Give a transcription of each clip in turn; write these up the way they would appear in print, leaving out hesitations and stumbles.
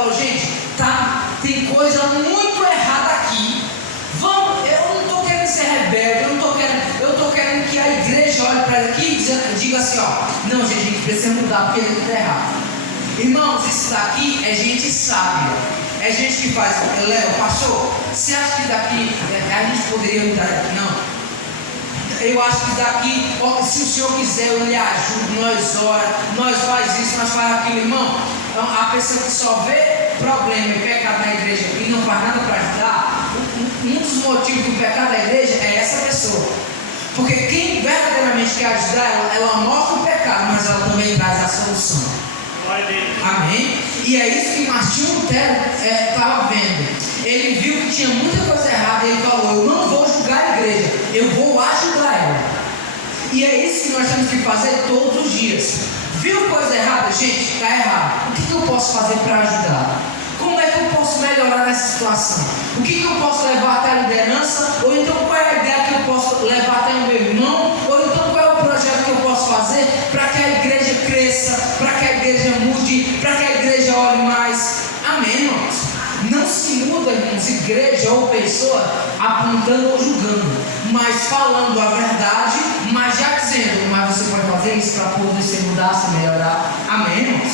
falou: gente, tem coisa muito errada aqui. Eu não estou querendo ser rebelde, eu estou querendo que a igreja olhe para aqui e diga assim: não, gente, a gente precisa mudar porque ele está errado. Irmãos, isso daqui é gente sábia, é gente que faz. Léo, pastor, você acha que daqui a gente poderia mudar aqui? Não. Eu acho que daqui, se o Senhor quiser, eu lhe ajudo, nós ora, nós faz isso, nós faz aquilo, irmão. Então, a pessoa que só vê problema e pecado na igreja e não faz nada para ajudar, um dos motivos do pecado da igreja é essa pessoa. Porque quem verdadeiramente quer ajudar, ela mostra o pecado, mas ela também traz a solução. Amém? E é isso que Martinho Lutero estava vendo. Ele viu que tinha muita coisa errada e ele falou: eu não vou julgar a igreja, eu vou ajudar ela. E é isso que nós temos que fazer todos os dias. Viu coisa errada? Gente, está errado. O que eu posso fazer para ajudar? Como é que eu posso melhorar nessa situação? O que eu posso levar até a liderança? Ou então qual é a ideia que eu posso levar até o meu irmão? Ou então qual é o projeto que eu posso fazer para que a igreja cresça, para que a igreja mude, para que a igreja olhe mais? Amém, irmãos? Não se muda, irmãos, igreja ou pessoa apontando ou julgando, mas falando a verdade, mas já dizendo: mas você pode fazer isso para poder se mudar, se melhorar. Amém, irmãos?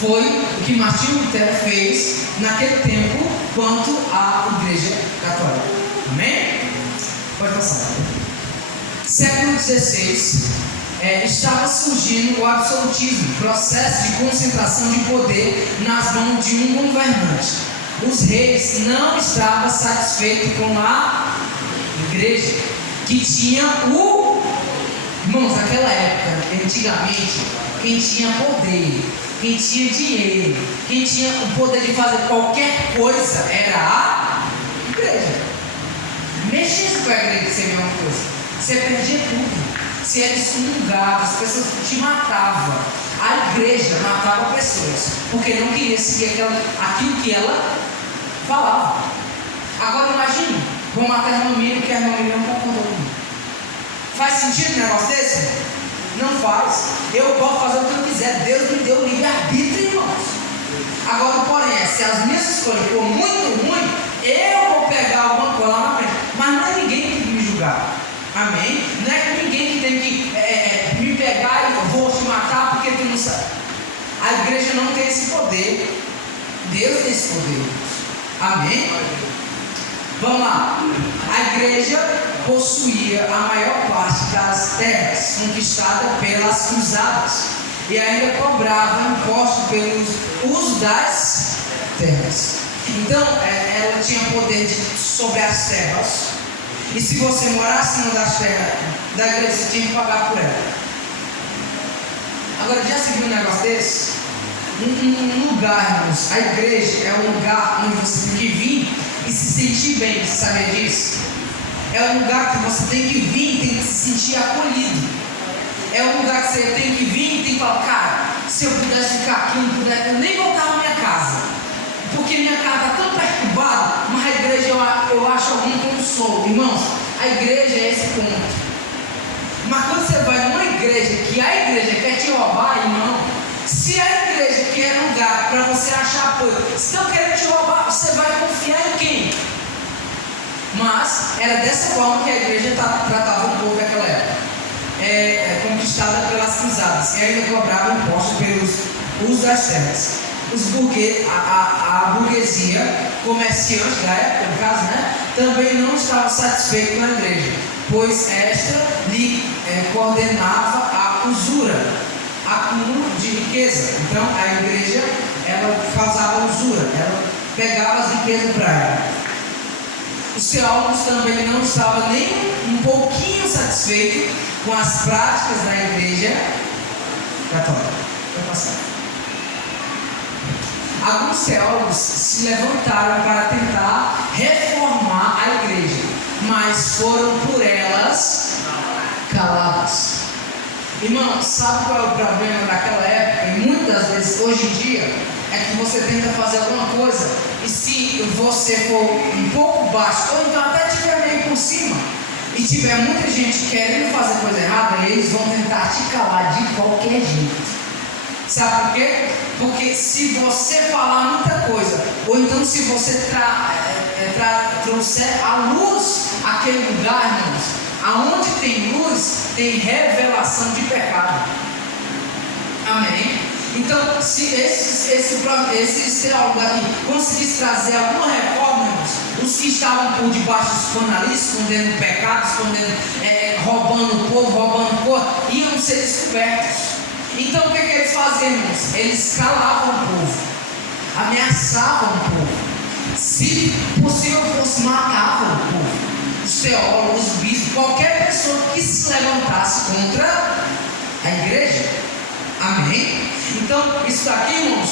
Foi o que Martinho Lutero fez naquele tempo quanto à igreja católica. Amém? Pode passar. Século XVI, estava surgindo o absolutismo, processo de concentração de poder nas mãos de um governante. Os reis não estavam satisfeitos com a igreja, que tinha irmãos, naquela época, antigamente, quem tinha poder, quem tinha dinheiro, quem tinha o poder de fazer qualquer coisa era a igreja. Mexesse com a igreja, você vê uma coisa, você perdia tudo. Se era excomungado, as pessoas te matavam. A igreja matava pessoas porque não queria seguir aquilo que ela falava. Agora imagine, vou matar a irmã Miriam, porque a irmã Miriam não concordou comigo. Faz sentido um negócio desse? Não faz. Eu posso fazer o que eu quiser. Deus me deu livre-arbítrio, irmãos. Agora, porém, se as minhas escolhas for muito ruim, eu vou pegar alguma coisa lá na frente. Mas não é ninguém que tem que me julgar. Amém? Não é ninguém que tem que me pegar e eu vou te matar porque tu não sabe. A igreja não tem esse poder. Deus tem esse poder. Amém? Vamos lá. A igreja possuía a maior parte das terras conquistadas pelas cruzadas e ainda cobrava impostos pelo uso das terras. Então, ela tinha poder sobre as terras. E se você morasse numa das terras da igreja, você tinha que pagar por ela. Agora, já se viu um negócio desse? Um lugar, irmãos, a igreja é um lugar onde você tem que vir e se sentir bem, você sabia disso? É um lugar que você tem que vir e tem que se sentir acolhido. É um lugar que você tem que vir e tem que falar: cara, se eu pudesse ficar aqui, não pudesse, eu nem voltar na minha casa. Porque minha casa está tão perturbada, mas a igreja eu acho algum consolo. Irmãos, a igreja é esse ponto. Mas quando você vai numa igreja que a igreja quer te roubar, irmão, se a igreja quer lugar para você achar apoio, se estão querendo te roubar, você vai confiar em quem? Mas era dessa forma que a igreja tratava o povo daquela época. Conquistada pelas cruzadas e ainda cobrava impostos pelos usos das terras. A burguesia, comerciante da época, no caso, também não estava satisfeito com a igreja, pois esta lhe coordenava a usura, acúmulo de riqueza. Então a igreja, ela causava usura, ela pegava as riquezas para ela. Os teólogos também não estavam nem um pouquinho satisfeitos com as práticas da igreja católica. Vou passar. Alguns teólogos se levantaram para tentar reformar a igreja, mas foram por elas calados. Irmão, sabe qual é o problema daquela época? E muitas vezes, hoje em dia, é que você tenta fazer alguma coisa e se você for um pouco baixo, ou então até estiver meio por cima, e tiver muita gente querendo fazer coisa errada, eles vão tentar te calar de qualquer jeito. Sabe por quê? Porque se você falar muita coisa, ou então se você trouxer a luz àquele lugar, irmãos, aonde tem luz, tem revelação de pecado. Amém? Então, se esses teólogos aqui conseguissem trazer alguma reforma, irmãos, os que estavam por debaixo dos panelis, escondendo pecados, roubando o povo, iam ser descobertos. Então o que eles faziam, irmãos? Eles calavam o povo, ameaçavam o povo, se possível fosse matavam o povo, os teólogos, os bispos, qualquer pessoa que se levantasse contra a igreja. Amém? Então isso aqui, irmãos,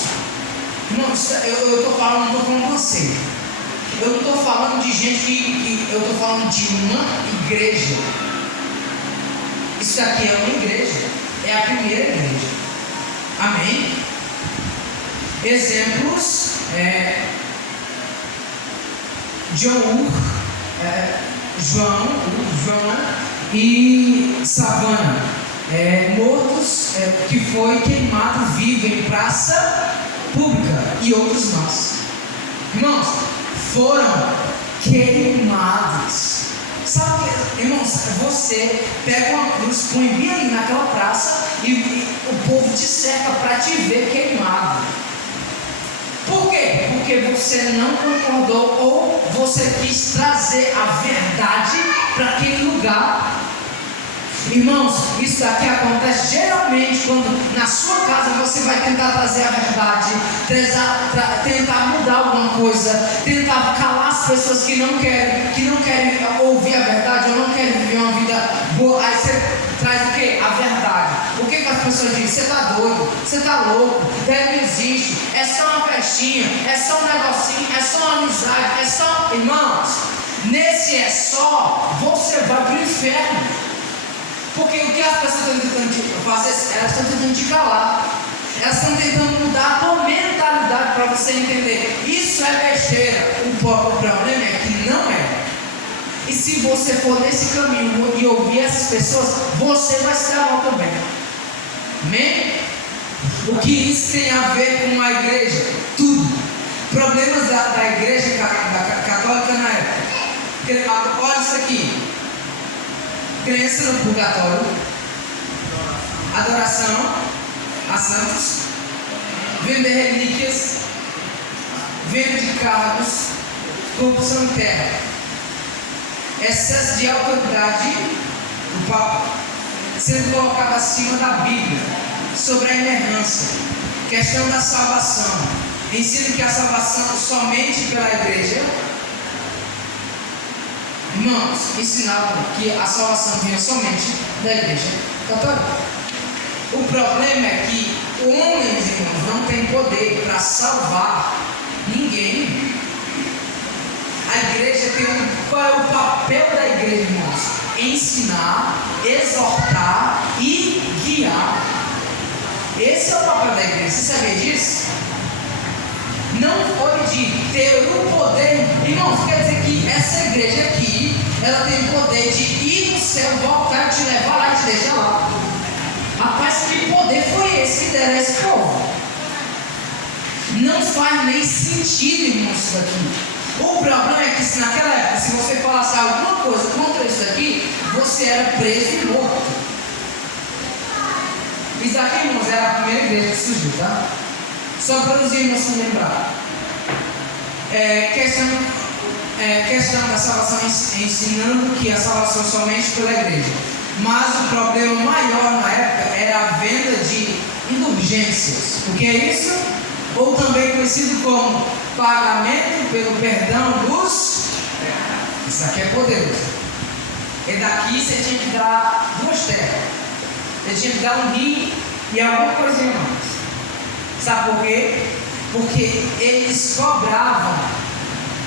eu estou falando, não estou falando com você, eu não estou falando de gente eu estou falando de uma igreja. Isso aqui é uma igreja, é a primeira igreja. Amém? Exemplos: João e Savana, mortos, que foi queimado vivo em praça pública, e outros mais. Irmãos, foram queimados. Sabe, irmãos, você pega uma cruz, põe bem ali naquela praça e o povo te cerca para te ver queimado. Por quê? Porque você não concordou ou você quis trazer a verdade para aquele lugar. Irmãos, isso aqui acontece geralmente quando na sua casa você vai tentar trazer a verdade, tentar mudar alguma coisa, tentar calar as pessoas que não querem ouvir a verdade ou não querem viver uma vida boa. Aí você traz o que? A verdade. O que as pessoas dizem? Você está doido, você está louco, Deus não existe, é só uma festinha, é só um negocinho, é só uma amizade, é só. Irmãos, nesse é só, você vai para o inferno. Porque o que as pessoas estão tentando fazer? Elas estão tentando te calar. Elas estão tentando mudar a tua mentalidade para você entender. Isso é besteira. O problema é que não é. E se você for nesse caminho e ouvir essas pessoas, você vai se dar mal também. Amém? O que isso tem a ver com a igreja? Tudo. Problemas da igreja católica na época. Olha isso aqui. Crença no purgatório, adoração a santos, vender relíquias, venda de cargos, corrupção interna, excesso de autoridade do Papa, sendo colocado acima da Bíblia, sobre a inerrância, questão da salvação, ensino que a salvação somente pela igreja. Irmãos, ensinavam que a salvação vinha somente da igreja católica. O problema é que homens, irmãos, não têm poder para salvar ninguém. A igreja tem qual é o papel da igreja, irmãos? Ensinar, exortar e guiar. Esse é o papel da igreja. Você sabia disso? Não foi de ter o poder. Irmãos, quer dizer que essa igreja aqui, ela tem o poder de ir no céu, voltar, te levar lá e te deixar lá. Rapaz, que poder foi esse que deram a esse povo? Não faz nem sentido, irmãos, isso aqui. O problema é que se naquela época, se você falasse alguma coisa contra isso aqui, você era preso e morto. Isso aqui, irmãos, era a primeira igreja que surgiu, tá? Só para os irmãos se lembrar. Questão da salvação, ensinando que a salvação somente pela igreja. Mas o problema maior na época era a venda de indulgências. O que é isso? Ou também conhecido como pagamento pelo perdão dos pecados. Isso aqui é poderoso. E daqui você tinha que dar 2 terras. Você tinha que dar um rim e alguma coisinha mais. Sabe por quê? Porque eles cobravam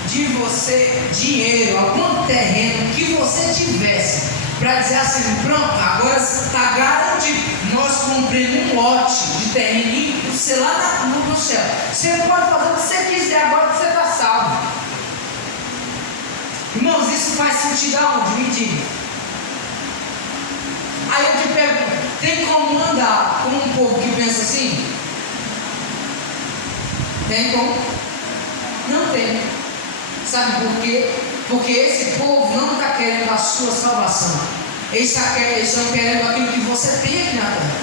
de você dinheiro, algum terreno que você tivesse, para dizer assim: pronto, agora está garantido, nós cumprimos um lote de terreno para você lá no céu. Você pode fazer o que você quiser, agora que você está salvo. Irmãos, isso faz sentido aonde? Me diga. Aí eu te pergunto: tem como andar com um povo que pensa assim? Tem como? Não tem. Sabe por quê? Porque esse povo não está querendo a sua salvação. Eles estão querendo aquilo que você tem aqui na terra.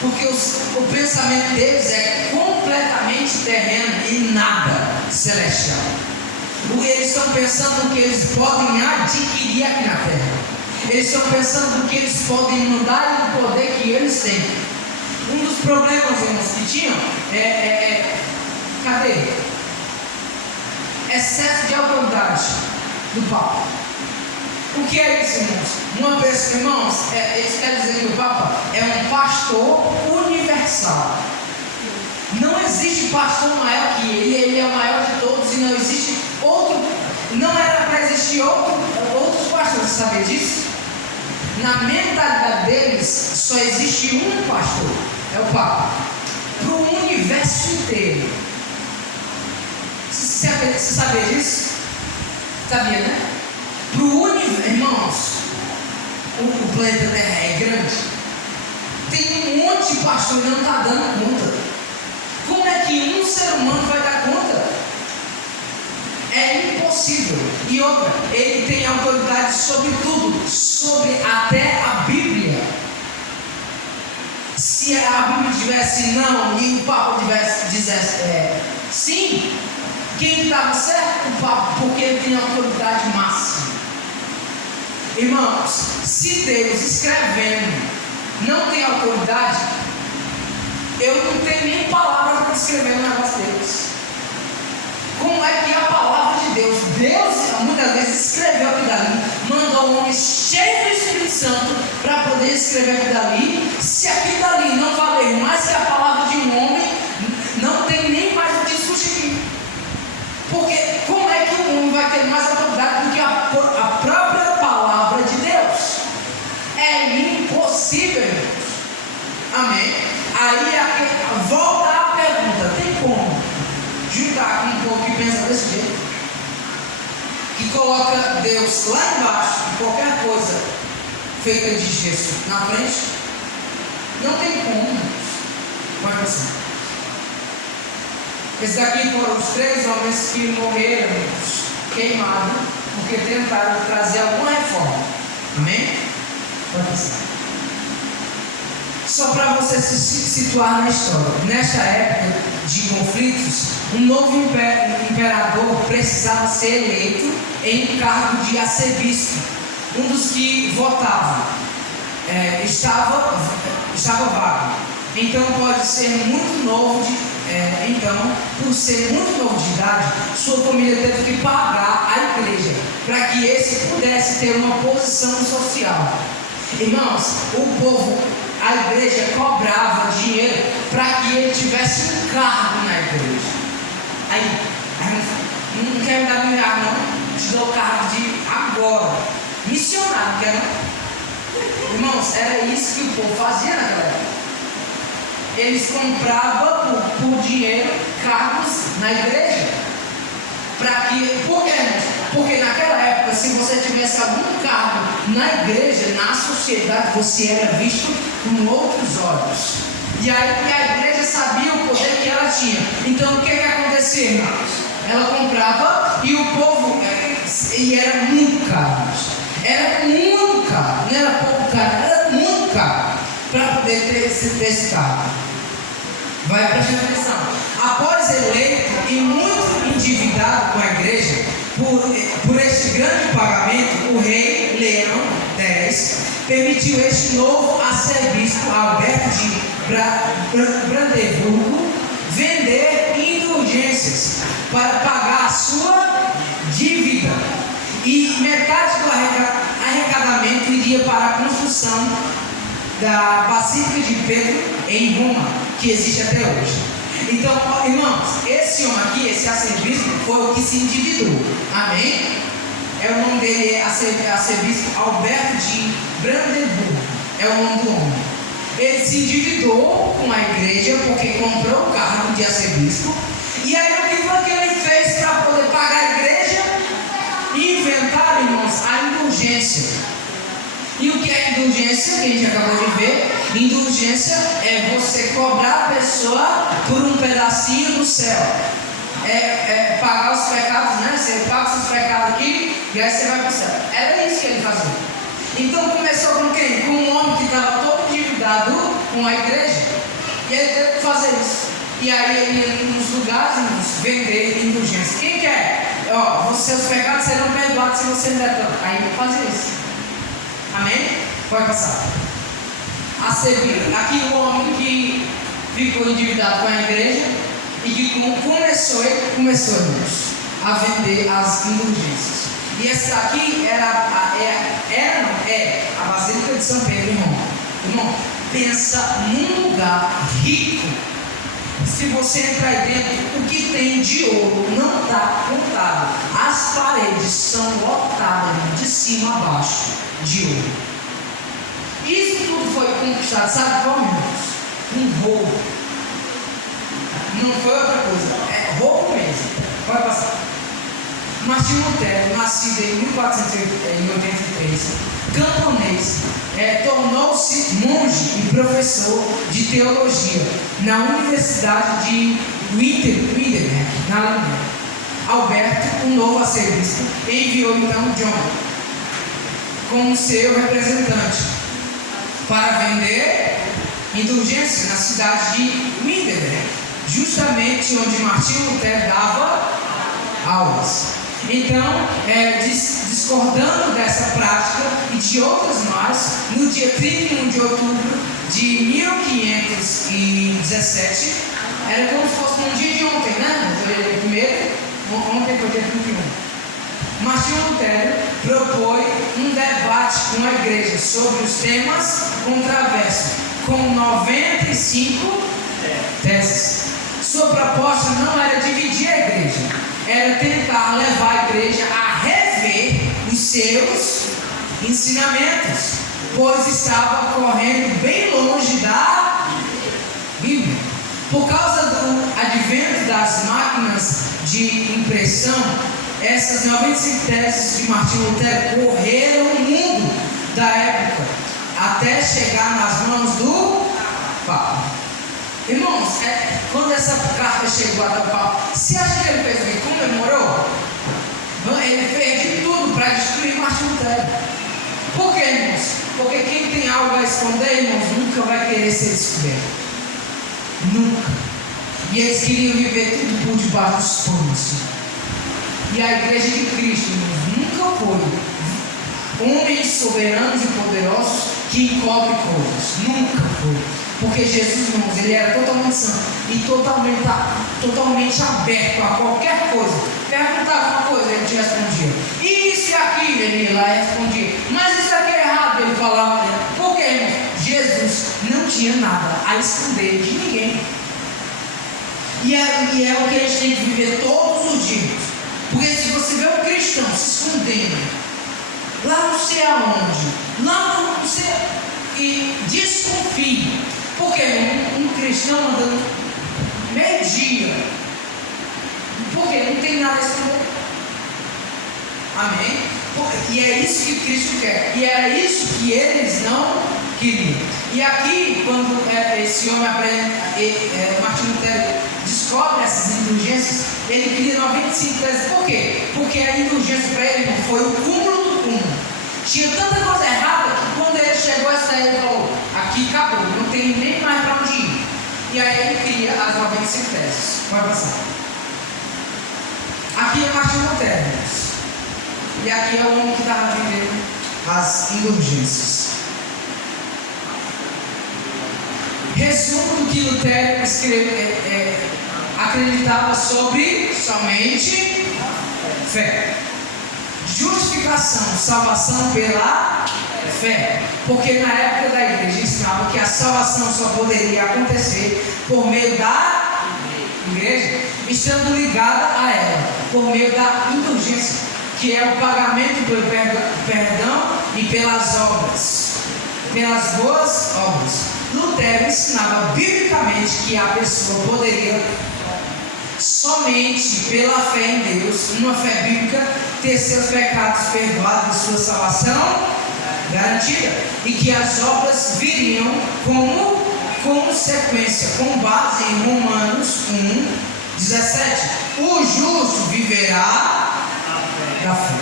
Porque o pensamento deles é completamente terreno e nada celestial. Eles estão pensando no que eles podem adquirir aqui na terra. Eles estão pensando no que eles podem mudar e no poder que eles têm. Um dos problemas, irmãos, que tinham cadê? Excesso de autoridade do Papa. O que é isso, irmãos? Uma pessoa, irmãos, eles querem dizer que o Papa é um pastor universal. Não existe pastor maior que ele é o maior de todos e não existe outro. Não era para existir outros pastores, você sabia disso? Na mentalidade deles só existe um pastor, é o Papa, para o universo inteiro. Você sabia disso? Sabia, né? Para o universo, irmãos, o planeta Terra é grande. Tem um monte de pastor e não está dando conta. Como é que um ser humano vai dar conta? É impossível. E outra, ele tem autoridade sobre tudo, sobre até a Bíblia. Se a Bíblia tivesse não e o Papa dissesse sim, quem estava certo? O Papa, porque ele tem autoridade máxima. Irmãos, se Deus escrevendo não tem autoridade, eu não tenho nem palavra para descrever o negócio deles. Como é que a palavra de Deus muitas vezes escreveu aquilo dali, mandou um homem cheio do Espírito Santo para poder escrever aquilo dali. Se aquilo dali não valer mais que a palavra de um homem, não tem nem mais o que discutir. Porque como é que o homem vai ter mais autoridade do que a própria palavra de Deus? É impossível, irmãos. Amém? Aí volta a pergunta: tem como juntar com um povo que pensa desse jeito, que coloca Deus lá embaixo de qualquer coisa feita de gesso na frente? Não tem como. Pode pensar. Esses daqui foram os 3 homens que morreram queimados porque tentaram trazer alguma reforma. Amém? Pode pensar. Só para você se situar na história. Nesta época de conflitos, um novo imperador precisava ser eleito em cargo de arcebispo. Um dos que votavam estava vago. Então pode ser muito novo por ser muito novo de idade, sua família teve que pagar a igreja para que esse pudesse ter uma posição social. Irmãos, a igreja cobrava dinheiro para que ele tivesse um cargo na igreja. Aí não quer me dar R$1.000 não, te dou o cargo de agora, missionário, não quer não? Irmãos, era isso que o povo fazia naquela época. Eles compravam por dinheiro cargos na igreja. Por quê? Porque naquela época, se você tivesse algum cargo na igreja, na sociedade, você era visto com outros olhos. E aí a igreja sabia o poder que ela tinha. Então o que acontecia, irmãos? Ela comprava e o povo, e era muito caro. Era muito caro, não era pouco caro, era muito caro para poder ter esse cargo. Vai prestando atenção. Após eleito e muito endividado com a igreja, por este grande pagamento, o rei Leão X permitiu este novo arcebispo Alberto de Brandeburgo vender indulgências para pagar a sua dívida. E metade do arrecadamento iria para a construção da Basílica de Pedro em Roma, que existe até hoje. Então, irmãos, esse homem aqui, esse arcebispo, foi o que se endividou. Amém? O nome dele é arcebispo Alberto de Brandeburgo. É o nome do homem. Ele se endividou com a igreja porque comprou o cargo de arcebispo. E aí o que foi que ele fez para poder pagar a igreja? Inventaram, irmãos, a indulgência. E o que é indulgência? Que a gente acabou de ver. Indulgência é você cobrar a pessoa por um pedacinho do céu. É pagar os pecados, né? Você paga os seus pecados aqui e aí você vai para o céu. Era isso que ele fazia. Então começou com quem? Com um homem que estava todo endividado com a igreja. E ele teve que fazer isso. E aí ele ia nos lugares vender indulgência. Quem quer? Ó, seus pecados serão perdoados se você não der tanto. Aí ele fazia isso. Amém? Pode passar. A seguir, aqui o homem que ficou endividado com a igreja e que começou, irmãos, a vender as indulgências. E essa aqui é a Basílica de São Pedro, irmão. Irmão, pensa num lugar rico. Se você entrar aí dentro, o que tem de ouro não está contado. As paredes são lotadas, irmão, de cima a baixo, de ouro. Isso tudo foi conquistado, sabe como, irmãos? Um roubo. Não foi outra coisa, é roubo mesmo. Pode passar. Martinho Lutero, nascido em 1483, camponês, tornou-se monge e professor de teologia na Universidade de Wittenberg, na Alemanha. Alberto, o novo arcebispo, enviou então John como seu representante para vender indulgência na cidade de Wittenberg, justamente onde Martinho Lutero dava aulas. Então, discordando dessa prática e de outras mais, no dia 31 de outubro de 1517, era como se fosse um dia de ontem, né? Ontem foi dia 31. Martinho Lutero propôs um debate com a igreja sobre os temas controversos, com 95 teses. Sua proposta não era dividir a igreja, era tentar levar a igreja a rever os seus ensinamentos, pois estava correndo bem longe da Bíblia. Por causa do advento das máquinas de impressão, essas 95 teses de Martinho Lutero correram o mundo da época, até chegar nas mãos do Papa. Irmãos, quando essa carta chegou até o Papa, você acha que ele fez o que? Comemorou? Ele fez de tudo para destruir Martinho Lutero. Por quê, irmãos? Porque quem tem algo a esconder, irmãos, nunca vai querer ser descoberto. Nunca. E eles queriam viver tudo por debaixo dos panos. E a igreja de Cristo, irmãos, nunca foi homens soberanos e poderosos que encobrem coisas. Nunca foi. Porque Jesus, irmãos, ele era totalmente santo e totalmente aberto a qualquer coisa. Perguntava uma coisa, ele te respondia. Isso e aquilo, ele ia lá e respondia. Mas isso aqui é errado, ele falava. Porque, irmãos, Jesus não tinha nada a esconder de ninguém. E é o que a gente tem que viver todos os dias. Porque se você vê um cristão se escondendo, lá não sei aonde, lá não sei, e desconfie. Porque um cristão andando meio-dia, porque não tem nada a esconder. Amém? E é isso que Cristo quer. E era isso que eles não queriam. E aqui, quando esse homem Martinho Lutero descobre essas indulgências, ele cria 95 teses. Por quê? Porque a indulgência para ele não foi o cúmulo do cúmulo. Tinha tanta coisa errada que quando ele chegou a sair, ele falou: aqui acabou, não tem nem mais para onde ir. E aí ele cria as 95 teses. Pode passar. Aqui é Martinho Lutero. E aqui é o homem que estava vendendo as indulgências. Resumo do que Lutero acreditava sobre somente fé. Justificação, salvação pela fé. Porque na época da igreja ensinava que a salvação só poderia acontecer por meio da igreja, estando ligada a ela, por meio da indulgência, que é o pagamento pelo perdão e pelas obras, pelas boas obras. Lutero ensinava biblicamente que a pessoa poderia somente pela fé em Deus, uma fé bíblica, ter seus pecados perdoados e sua salvação garantida, e que as obras viriam como consequência, com base em Romanos 1:17. O justo viverá da fé.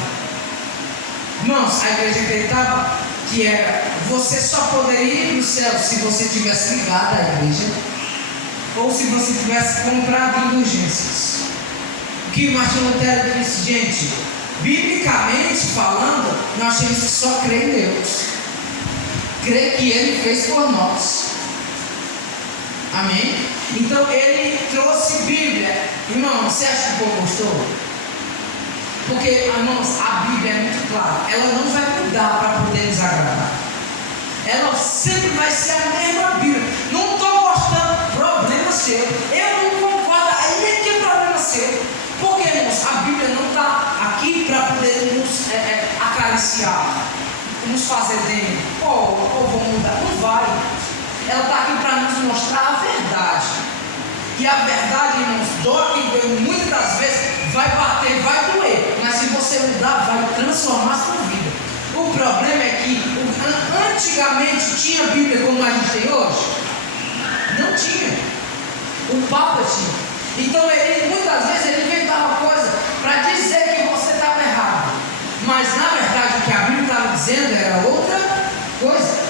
Irmãos, a igreja acreditava que você só poderia ir para o céu se você tivesse ligado à igreja, ou se você tivesse comprado indulgências. O que Martinho Lutero disse, gente, biblicamente falando, nós temos que só crer em Deus, crer que Ele fez por nós. Amém? Então Ele trouxe Bíblia. Irmão, você acha que o povo gostou? Porque, irmãos, a Bíblia é muito clara, ela não vai mudar para poder nos agradar. Ela sempre vai ser a mesma Bíblia. Não estou gostando, problema seu. Eu não concordo, aí é que é problema seu. Porque, irmãos, a Bíblia não está aqui para poder nos acariciar, nos fazer bem, ou vamos mudar. Não vai. Ela está aqui para nos mostrar a verdade. E a verdade, irmãos, muitas das vezes vai bater, vai doer. Mas se você mudar, vai transformar a sua vida. O problema é que antigamente tinha Bíblia como a gente tem hoje? Não tinha. O Papa tinha. Então ele, muitas vezes, ele inventava coisa para dizer que você estava errado. Mas na verdade o que a Bíblia estava dizendo era outra coisa.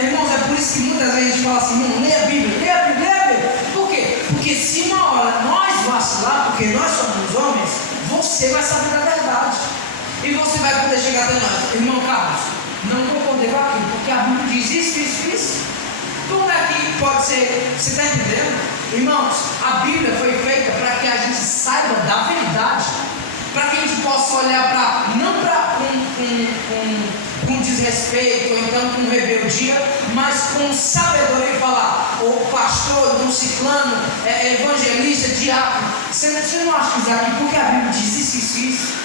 Irmãos, é por isso que muitas vezes a gente fala assim, irmão, lê a Bíblia, lê a Bíblia, lê a Bíblia. Por quê? Porque se uma hora nós vacilar, porque nós somos homens, você vai saber da verdade. E você vai poder chegar até nós, irmão Carlos, não concordei com aquilo, porque a Bíblia diz isso. Como é que pode ser? Você está entendendo? Irmãos, a Bíblia foi feita para que a gente saiba da verdade, para que a gente possa olhar não para com desrespeito, ou então com rebeldia, mas com sabedoria e falar, o pastor, o ciclano, evangelista, diácono, você não acha que isso aqui, porque a Bíblia diz isso.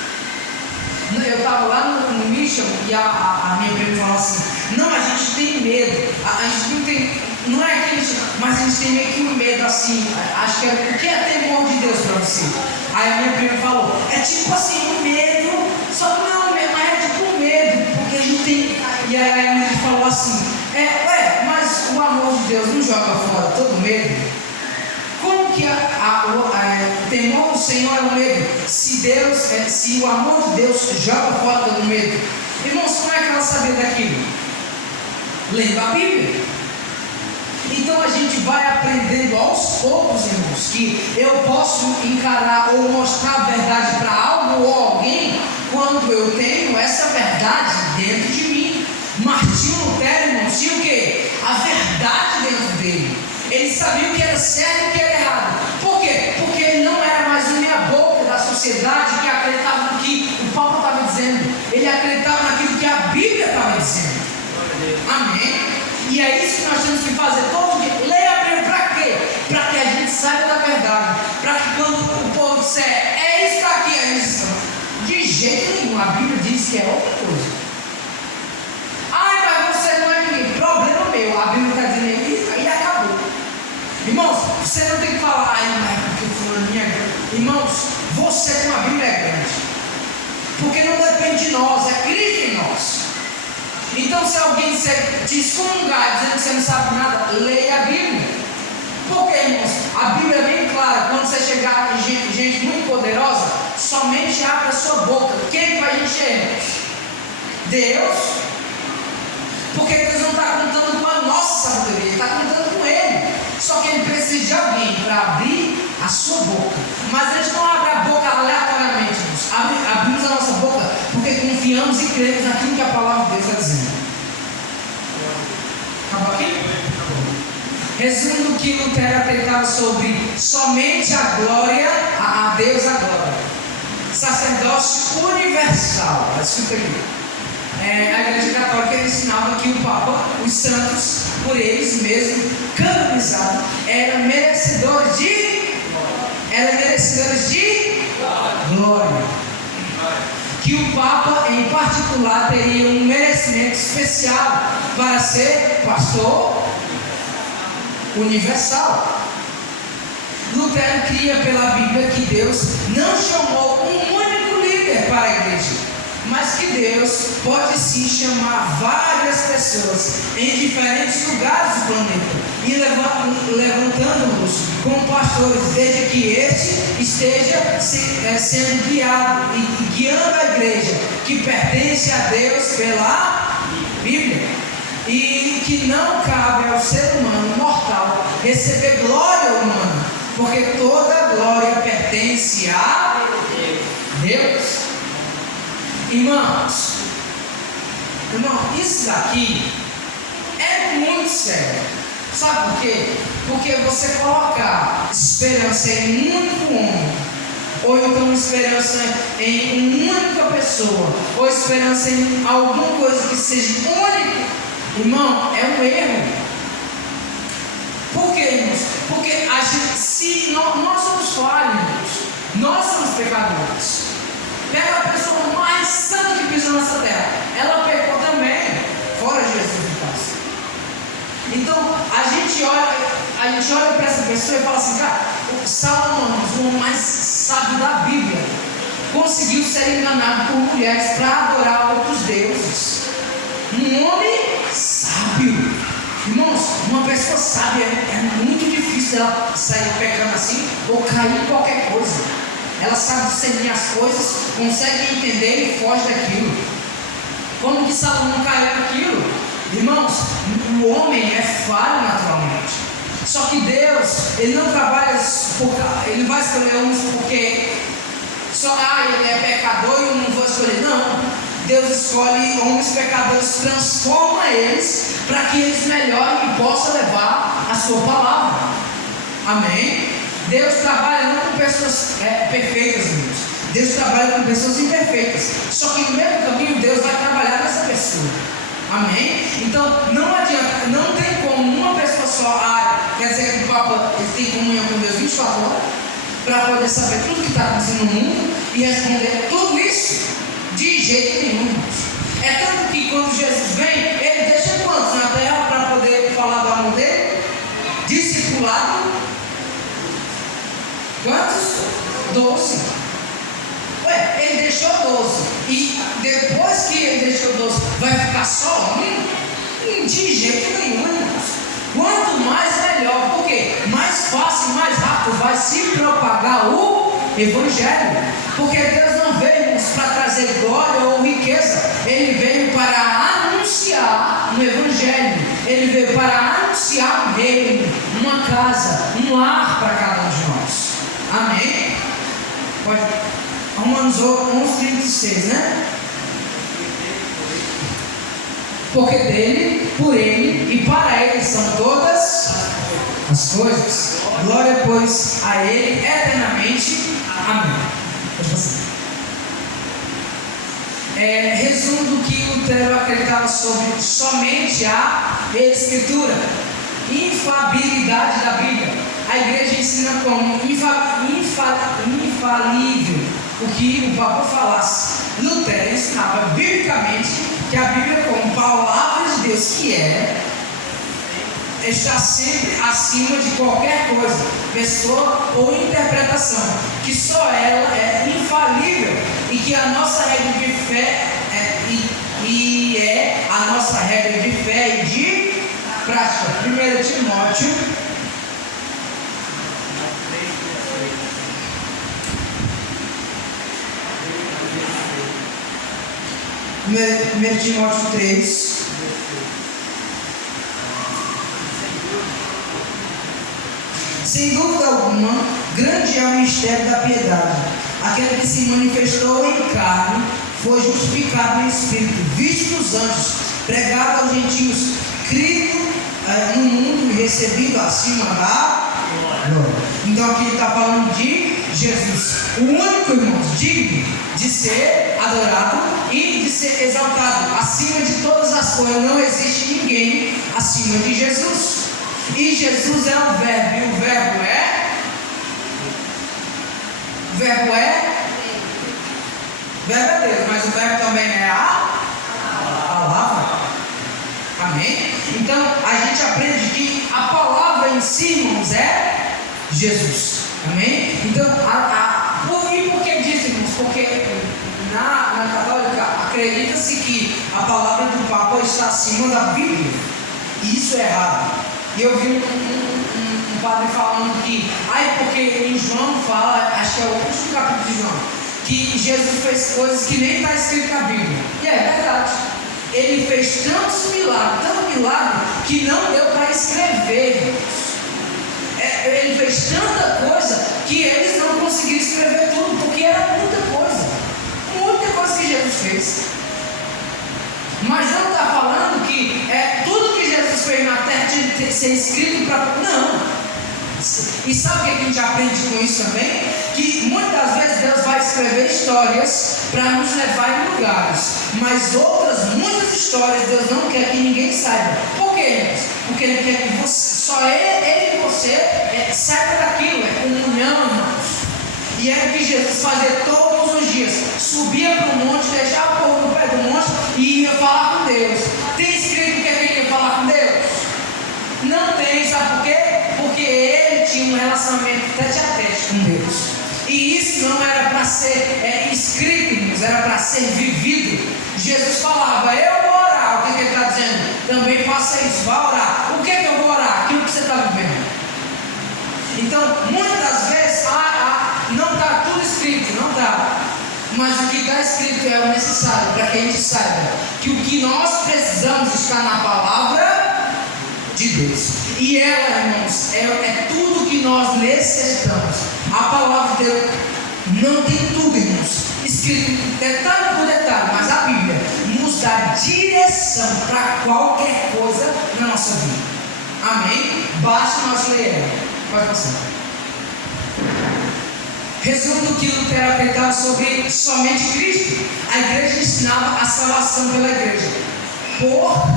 Eu estava lá no Mission e a minha prima falou assim, não, a gente tem medo, a gente não tem, não é que a gente, mas a gente tem meio que um medo assim, acho que o que é temor de Deus para você? Aí a minha prima falou, é tipo assim, um medo, só que não, mas é tipo um medo, porque a gente tem, e aí a minha falou assim, mas o amor de Deus não joga fora todo medo? Como que o temor do Senhor é um medo? Se o amor de Deus joga fora todo medo, irmãos, como é que ela sabia daquilo? Lendo a Bíblia. Então a gente vai aprendendo aos poucos, irmãos, que eu posso encarar ou mostrar a verdade para algo ou alguém quando eu tenho essa verdade dentro de mim. Martinho Lutero, irmãos, tinha o quê? A verdade dentro dele. Ele sabia o que era certo e o que era errado. Por quê? Porque ele não era mais uma meia boca da sociedade que acreditava no que o Paulo estava dizendo. Ele acreditava naquilo que a Bíblia estava dizendo. Amém? E é isso que nós temos que fazer todo dia. Leia a Bíblia para quê? Para que a gente saiba da verdade. Para que quando o povo disser, isso aqui, a gente de jeito nenhum. A Bíblia diz que é outra coisa. Mas você não é ninguém. Problema meu. A Bíblia está dizendo isso e acabou. Irmãos, você não tem que falar, mas porque fulano é grande. Irmãos, você com a Bíblia é grande. Porque não depende de nós, é Cristo em nós. Então, se alguém te excomungar dizendo que você não sabe nada, leia a Bíblia. Porque, irmãos, a Bíblia é bem clara. Quando você chegar em gente muito poderosa, somente abre a sua boca. Quem vai encher? Deus. Porque Deus não está contando com a nossa sabedoria, Ele está contando com Ele. Só que Ele precisa de alguém para abrir a sua boca. Mas a gente não abre a boca aleatoriamente. Abrimos a nossa boca porque confiamos e cremos naquilo que a palavra de Deus está dizendo. Acabou aqui? Resumo do que Lutero acreditava sobre somente a glória, a Deus a glória. Sacerdócio universal. Escuta aqui. A Igreja Católica ensinava que o Papa, os santos, por eles mesmos, canonizados, eram merecedores de glória. Que o Papa, em particular, teria um merecimento especial para ser pastor universal. Lutero cria pela Bíblia que Deus não chamou um único líder para a igreja, mas que Deus pode sim chamar várias pessoas em diferentes lugares do planeta e levantando-nos como pastores, desde que este esteja sendo guiado e guiando a igreja que pertence a Deus pela Bíblia, e que não cabe ao ser humano mortal receber glória humana, porque toda glória pertence a Deus. Irmãos, isso daqui é muito sério. Sabe por quê? Porque você colocar esperança em um único homem, ou então esperança em uma única pessoa, ou esperança em alguma coisa que seja única, irmão, é um erro. Por quê, irmãos? Porque se nós somos falhos, nós somos pecadores. Pega a pessoa mais santa que pisou nessa terra, ela pecou também, fora Jesus de casa. Então a gente olha para essa pessoa e fala assim, cara, o Salomão, o homem mais sábio da Bíblia, conseguiu ser enganado por mulheres para adorar outros deuses. Um homem sábio. Irmãos, uma pessoa sábia é muito difícil ela sair pecando assim ou cair em qualquer coisa. Ela sabe discernir as coisas, consegue entender e foge daquilo. Como que Salomão caiu naquilo? Irmãos, o homem é falho naturalmente. Só que Deus, Ele não trabalha, Ele não vai escolher uns porque ele é pecador e eu não vou escolher. Não, Deus escolhe homens pecadores, transforma eles para que eles melhorem e possam levar a sua palavra. Amém? Deus trabalha não com pessoas perfeitas, irmãos. Deus trabalha com pessoas imperfeitas. Só que no meio do caminho Deus vai trabalhar nessa pessoa. Amém? Então não adianta, não tem como uma pessoa só, quer dizer que o Papa ele tem comunhão com Deus 24 horas para poder saber tudo que está acontecendo no mundo e responder tudo isso de jeito nenhum, irmãos. É tanto que quando Jesus vem, Ele deixa quantos na terra para poder falar do amor dele? Discipulado. Quantos? 12. Ele deixou 12. E depois que ele deixou 12, vai ficar só um? De jeito nenhum, irmãos. Quanto mais melhor. Por quê? Mais fácil, mais rápido vai se propagar o Evangelho. Porque Deus não veio para trazer glória ou riqueza. Ele veio para anunciar no Evangelho. Ele veio para anunciar um reino, uma casa, um lar para cada um de nós. Amém? Pode. Romanos 11:36, né? Porque dele, por ele e para ele são todas as coisas. Glória, pois, a ele eternamente. Amém. Pode passar. Resumo do que Lutero acreditava sobre somente a Escritura. Infalibilidade da Bíblia. A igreja ensina como infalível o que o Papa falasse. Lutero ensinava biblicamente que a Bíblia, como palavra de Deus que está sempre acima de qualquer coisa, pessoa ou interpretação, que só ela é infalível e que a nossa regra de fé é a nossa regra de fé e de prática. 1 Timóteo 3. Sem dúvida alguma, grande é o mistério da piedade. Aquele que se manifestou em carne, foi justificado em espírito, visto nos anjos, pregado aos gentios, crido no mundo e recebido acima da glória. Então aqui ele está falando de Jesus, o único, irmãos, digno de ser adorado e de ser exaltado acima de todas as coisas. Não existe ninguém acima de Jesus. E Jesus é o verbo, e o verbo é? O verbo é? O verbo é Deus, mas o verbo também é a palavra. Amém? Então a gente aprende que a palavra em si, irmãos, é Jesus. Amém? Então, e por que disso, irmãos? Porque na católica acredita-se que a palavra do Papa está acima da Bíblia. E isso é errado. E eu vi um padre falando que, porque em João fala, acho que é o último capítulo de João, que Jesus fez coisas que nem está escrito na Bíblia. E é verdade. Ele fez tanto milagre, que não deu para escrever. Ele fez tanta coisa que eles não conseguiram escrever tudo, porque era muita coisa que Jesus fez. Mas não está falando que tudo que Jesus fez na terra tinha que ser escrito para. Não. E sabe o que a gente aprende com isso também? Que muitas vezes Deus vai escrever histórias para nos levar em lugares, mas muitas histórias Deus não quer que ninguém saiba. Por quê? Porque Ele quer que só Ele e você saiba daquilo, é comunhão, irmãos. E era o que Jesus fazia todos os dias: subia para o monte, deixava o povo no pé do monte e ia falar com Deus. Tem escrito que ele ia falar com Deus? Não tem, sabe por quê? Porque ele tinha um relacionamento tete a tete com Deus. E isso não era para ser escrito, irmãos, era para ser vivido. Jesus falava: eu vou orar. O que ele está dizendo? Também faça isso, vá orar. O que eu vou orar? Aquilo que você está vivendo. Então, muitas vezes, não está tudo escrito, não está. Mas o que está escrito é o necessário para que a gente saiba que o que nós precisamos está na palavra de Deus. E ela, irmãos, é tudo que nós necessitamos. A palavra de Deus não tem tudo, irmãos, escrito detalhe por detalhe, mas a Bíblia nos dá direção para qualquer coisa na nossa vida. Amém? Basta nós ler ela. Pode passar. Resumo do que Lutero acreditava sobre somente Cristo. A igreja ensinava a salvação pela igreja, por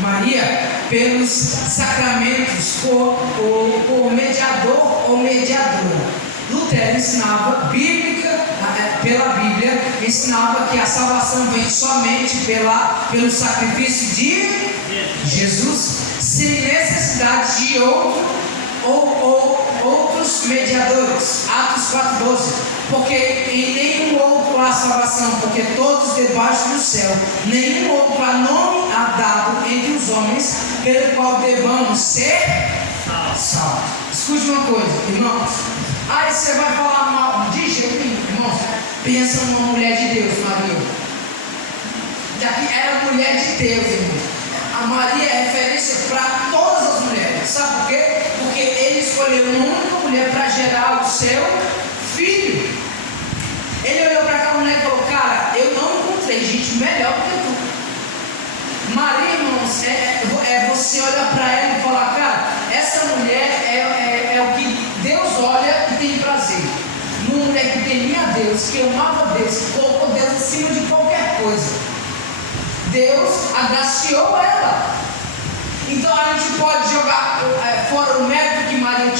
Maria, pelos sacramentos, por mediador ou mediadora. Lutero ensinava pela Bíblia, ensinava que a salvação vem somente pelo sacrifício de Jesus, sem necessidade de outros mediadores. Atos 4:12. Porque em nenhum outro há salvação, porque todos debaixo do céu, nenhum outro há nome dado entre os homens, pelo qual devamos ser salvos. Escute uma coisa, irmãos. Aí você vai falar mal de jeito nenhum, irmãos. Pensa numa mulher de Deus, Maria. Daqui era mulher de Deus, irmão. A Maria é referência para todas as mulheres. Sabe por quê? Porque ele escolheu uma única mulher para gerar o seu filho. Ele olhou para aquela mulher e falou: cara, eu não encontrei gente melhor do que tu. Maria, irmãos, você olhar para ela e falar: cara, essa mulher é o que Deus olha e tem prazer. Uma mulher que temia a Deus, que amava Deus, que colocou Deus acima de qualquer coisa. Deus agraciou ela. Então a gente pode jogar fora o mérito que Maria tinha.